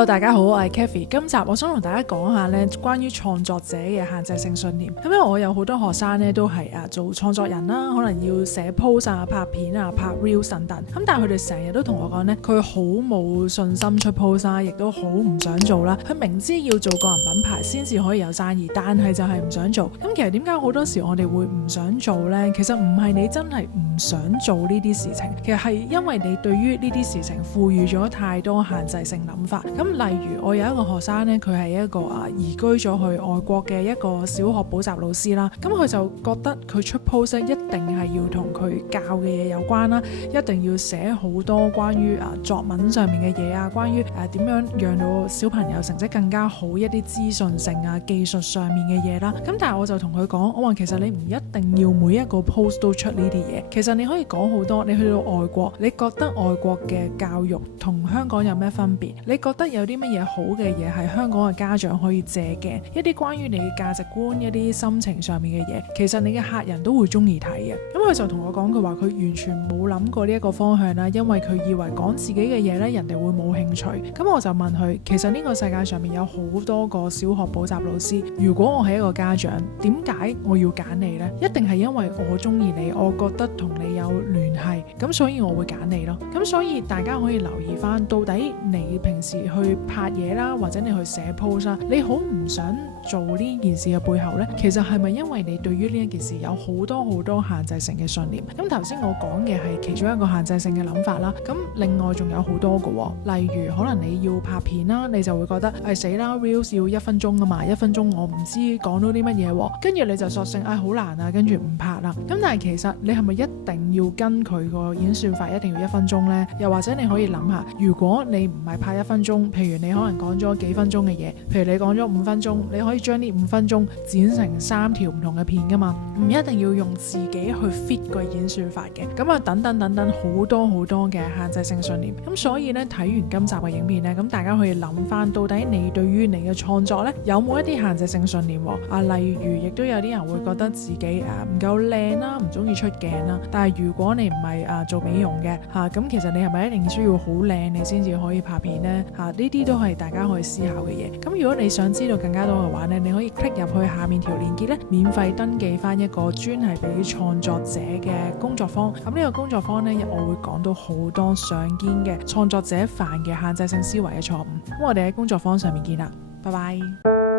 Hello， 大家好，我係 Kathy。今集我想同大家講下咧關於創作者嘅限制性信念。咁因為我有好多學生咧都係做創作人啦，可能要寫 post 啊、拍片啊、拍 reels 等等。咁但係佢哋成日都同我講咧，佢好冇信心出 post 啊，亦都好唔想做啦。佢明知要做個人品牌先至可以有生意，但係就係唔想做。咁其實點解好多時我哋會唔想做呢？其實唔係你真係唔想做呢啲事情，其實係因為你對於呢啲事情賦予咗太多限制性諗法。咁例如我有一個學生咧，佢係一個移居咗去外國嘅一個小學補習老師啦。咁佢就覺得佢出 post 一定係要同佢教嘅嘢有關啦，一定要寫好多關於作文上面嘅嘢啊，關於點樣讓到小朋友成績更加好一啲資訊性啊、技術上面嘅嘢啦。咁但係我就同佢講，我話其實你唔一定要每一個 post 都出呢啲嘢，其實你可以講好多。你去到外國，你覺得外國嘅教育同香港有咩分別？你覺得有啲乜嘢好嘅嘢係香港嘅家長可以借鏡？一啲關於你嘅價值觀、一啲心情上面嘅嘢，其實你嘅客人都會中意睇嘅。咁佢就同我講，佢話佢完全冇諗過呢一個方向啦，因為佢以為講自己嘅嘢呢，人哋會冇興趣。咁我就問佢，其實呢個世界上面有好多個小學補習老師，如果我係一個家長，點解我要揀你呢？一定係因為我中意你，我覺得同你有聯繫，咁所以我會揀你咯。咁所以大家可以留意翻，到底你平時去拍嘢啦，或者你去寫 post 啦，你好唔想做呢件事嘅背後呢，其實係咪因為你對於呢一件事有好多好多限制性嘅信念？咁頭先我講嘅係其中一個限制性嘅諗法啦。咁另外仲有好多嘅，例如可能你要拍片啦，你就會覺得死啦 reels 要1分鐘啊嘛，1分鐘我唔知講到啲乜嘢，跟住你就索性好難啊，跟住唔拍啦。咁但係其實你係咪一定要跟佢個演算法一定要1分鐘呢？又或者你可以諗下，如果你唔係拍1分鐘，譬如你可能講咗幾分鐘嘅嘢，譬如你講咗5分鐘，你可以將呢5分鐘剪成3條唔同嘅片噶嘛，唔一定要用自己去 fit 個演算法嘅。咁等等好多好多嘅限制性信念。咁所以呢，睇完今集嘅影片呢，咁大家可以諗翻，到底你對於你嘅創作呢，有冇一啲限制性信念？例如亦都有啲人會覺得自己唔夠靚啦，唔中意出鏡啦。但係如果你唔係做美容嘅咁其實你係咪一定需要好靚你先至可以拍片呢？呢啲都係大家可以思考嘅嘢。咁如果你想知道更加多嘅話呢，你可以 click 入去下面條鏈接呢，免費登記翻一個專係俾創作者嘅工作坊。咁呢個工作坊呢，我會講到好多常見嘅創作者犯嘅限制性思維嘅錯誤。咁我哋喺工作坊上面見啦，拜拜。